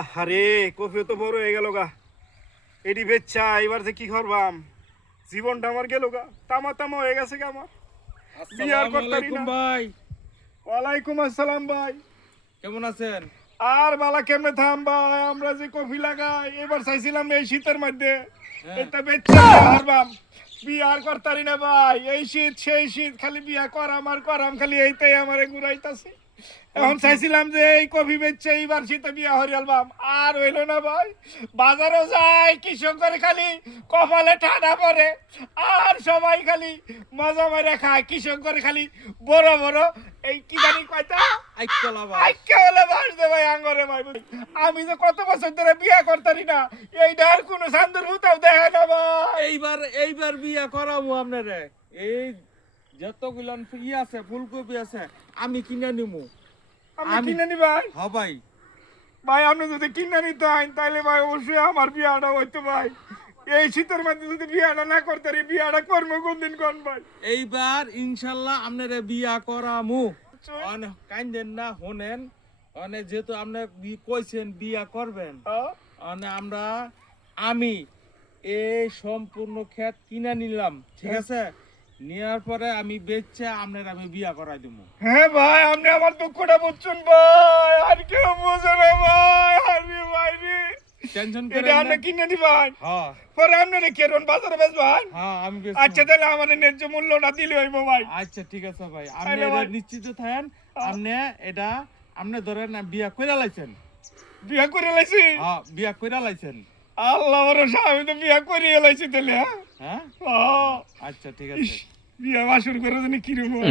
আরে কফি তো বড় হয়ে গেল গা। এটি বেচ্চা এবার যে কি করবাম, জীবনটা আমার গেল গা, তামা তামা হয়ে গেছে গা আমার। বিয়ার করতারি না ভাই। ওয়ালাইকুম আসসালাম ভাই, কেমন আছেন? আর বালা কেমনে থাম ভাই, আমরা যে কফি লাগাই এবার চাইছিলাম এই শীতের মধ্যে এটা বেচ্চা হারবাম, বিয়ার করতারি না ভাই। এই শীত সেই শীত, খালি বিয়া করাম আর করাম, খালি এইটাই আমারে ঘুরাইতাছে। এখন চাইছিলাম যে এই কফি বেচছে এইবার শীতে বিয়া হরিয়ালবাম, আর হইল না ভাই। বাজারও যাই কৃষক করে খালি কপালে ঠাডা পরে, আর সবাই খালি মজা মারে খায়। কৃষক করে খালি বড় বড় এই কি জানি কয়টা আইকলা ভাই। আইকে হলে বাস দে ভাই আঙ্গরে ভাই। আমি যে কত বছর ধরে বিয়া করতারি না, এইটা আর কোনো সান্দর ভূতাও দেখে না ভাই। এইবার বিয়া করাবো আপনারে। এই যতগুলো আছে ফুলকপি আছে আমি কিনে নিমু। আমি কিনে নি ভাই। হ্যাঁ ভাই। ভাই আপনি যদি কিনে নিতে হয় তাহলে ভাই অবশ্যই আমার বিয়াটা হইতো ভাই। এই শীতের মধ্যে যদি বিয়াটা না করতে পারি, বিয়াটা করবো কোন দিন কোন ভাই। এইবার ইনশাল্লাহ আপনারে বিয়া করামু। অনেক কাইন্দেন না হোনেন, অনেক যেহেতু আপনার কইছেন বিয়া করবেন, আমরা আমি এই সম্পূর্ণ ক্ষেত কিনে নিলাম, ঠিক আছে? নেওয়ার পরে আমি বেচে আপনার আমি বিয়া করাই দেবো। হ্যাঁ ভাই, আপনি আমার দুঃখটা বুঝছেন ভাই, আর কেউ বোঝে না ভাই। আরে ভাই রে, টেনশন এটা করেন আপনি না। কিনে দিবেন, হ্যাঁ পরে আপনি কেরন বাজারে বেচবেন। হ্যাঁ আমি আচ্ছা তাহলে আমার ন্যায্য মূল্যটা দিলে হইব ভাই। আচ্ছা ঠিক আছে ভাই, আপনি তাহলে এটা ভাই। নিশ্চিত থাকেন। আপনি এটা আপনি ধরেন বিয়া কইরা লাইছেন। বিয়া করে লাইছি? হ্যাঁ বিয়া কইরা লাইছেন। আল্লাহ ভরসা, আমি তো বিয়া করিয়ে লাইছি তাহলে। হ্যাঁ হ্যাঁ আচ্ছা ঠিক আছে। বিয়া বাসুর করে জানি কিরকম